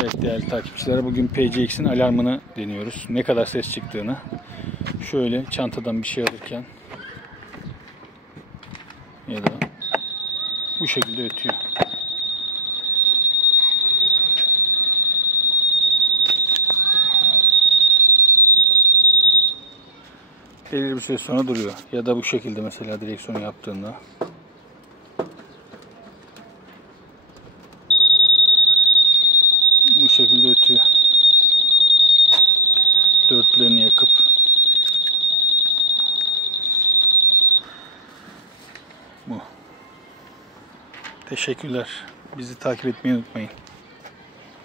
Evet değerli takipçiler, bugün PCX'in alarmını deniyoruz. Ne kadar ses çıktığını. Şöyle çantadan bir şey alırken ya da bu şekilde ötüyor. Belirli bir süre sonra duruyor. Ya da bu şekilde mesela direksiyonu yaptığında. Bu şekilde ötüyor. Dörtlerini yakıp. Bu. Teşekkürler. Bizi takip etmeyi unutmayın.